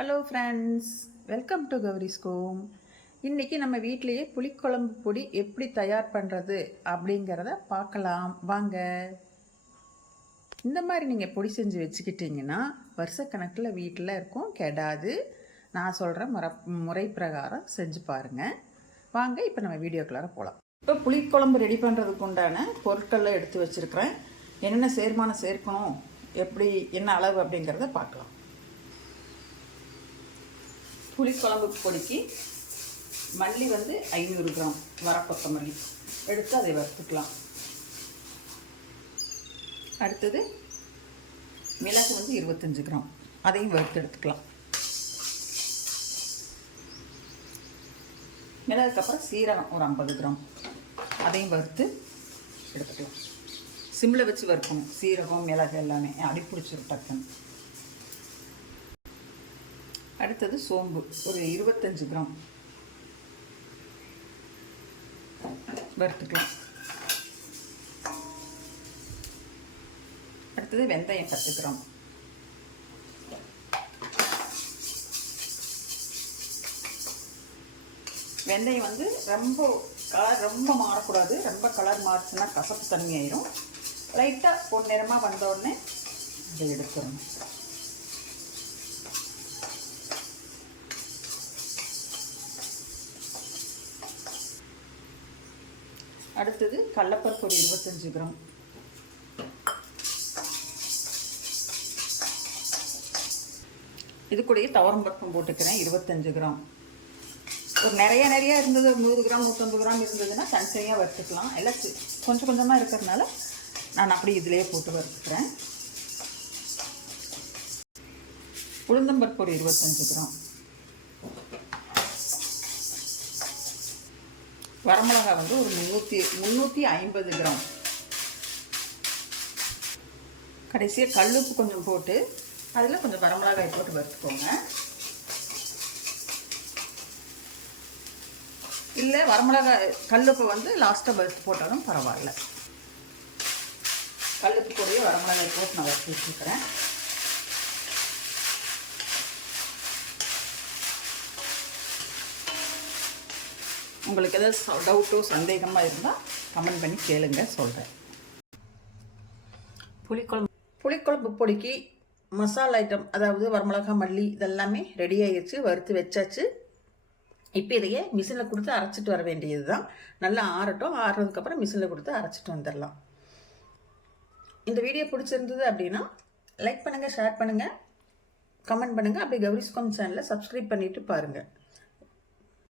Hello friends, welcome to Gowri's home. இன்றைக்கி நம்ம வீட்டிலையே புளிக்குழம்பு பொடி எப்படி தயார் பண்ணுறது அப்படிங்கிறத பார்க்கலாம் வாங்க. இந்த மாதிரி நீங்கள் பொடி செஞ்சு வச்சுக்கிட்டிங்கன்னா வருஷக்கணக்கில் வீட்டில் இருக்கும், கெடாது. நான் சொல்கிற முறை பிரகாரம் செஞ்சு பாருங்கள். வாங்க இப்போ நம்ம வீடியோக்குள்ளார போகலாம். இப்போ புளிக்குழம்பு ரெடி பண்ணுறதுக்கு உண்டான பொருட்களை எடுத்து வச்சுருக்கிறேன். என்னென்ன சேர்மானம் சேர்க்கணும், எப்படி என்ன அளவு அப்படிங்கிறத பார்க்கலாம். புளிக்குழம்பு பொடிக்கு மல்லி 500 கிராம், வரக்கொத்தமல்லி எடுத்து அதை வறுத்துக்கலாம். அடுத்தது மிளகு 25 கிராம், அதையும் வறுத்து எடுத்துக்கலாம். மிளகுக்கு அப்புறம் சீரகம் ஒரு 50 கிராம், அதையும் வறுத்து எடுத்துக்கலாம். சிம்மில் வச்சு வறுக்கணும். சீரகம் மிளகு எல்லாமே அடிப்பிடிச்சிரும் டக்குன்னு. அடுத்தது சோம்பு ஒரு 25 கிராம் வறுத்துக்கலாம். அடுத்தது வெந்தயம் 10 கிராம். வெந்தயம் ரொம்ப மாறக்கூடாது. ரொம்ப கலர் மாறுச்சுன்னா கசப்பு தண்ணி ஆயிரும். லைட்டாக பொன்னிறமாக வந்த உடனே இதை எடுத்துடணும். அடுத்தது கடலைப்பருப்பு ஒரு 25 கிராம். இது கூடயே துவரம்பருப்பும் போட்டுக்கிறேன் 25 கிராம். ஒரு நிறைய இருந்தது, 100 கிராம் 150 கிராம் இருந்ததுன்னா தனித்தனியாக வறுத்துக்கலாம். எல்லாம் கொஞ்சம் கொஞ்சமாக இருக்கிறதுனால நான் அப்படி இதிலேயே போட்டு வறுத்துக்கிறேன். உளுந்தம்பருப்பு ஒரு 25 கிராம். வரமிளகா ஒரு 350 கிராம். கடைசியாக கல்லுப்பு கொஞ்சம் போட்டு அதில் கொஞ்சம் வரமிளகாய் போட்டு வறுத்துக்கோங்க. இல்லை வரமிளகாய் கல்லுப்பு லாஸ்ட்டாக வறுத்து போட்டாலும் பரவாயில்ல. கல்லுப்பு கூடயே வரமிளகாய் போட்டு நான் வறுத்து வச்சுக்கிறேன். உங்களுக்கு ஏதாவது டவுட்டோ சந்தேகமாக இருந்தால் கமெண்ட் பண்ணி கேளுங்க, சொல்கிறேன். புளிக்குழம்பு பொடிக்கு மசாலா ஐட்டம், அதாவது வரமிளகா மல்லி இதெல்லாமே ரெடி ஆகிடுச்சு, வறுத்து வச்சாச்சு. இப்போ இதையே மிஷினில் கொடுத்து அரைச்சிட்டு வர வேண்டியது தான். நல்லா ஆறட்டும். ஆறுறதுக்கப்புறம் மிஷினில் கொடுத்து அரைச்சிட்டு வந்துடலாம். இந்த வீடியோ பிடிச்சிருந்தது அப்படின்னா லைக் பண்ணுங்கள், ஷேர் பண்ணுங்கள், கமெண்ட் பண்ணுங்கள். அப்படியே கௌரிஸ் ஹோம் சேனலை சப்ஸ்கிரைப் பண்ணிவிட்டு பாருங்கள்.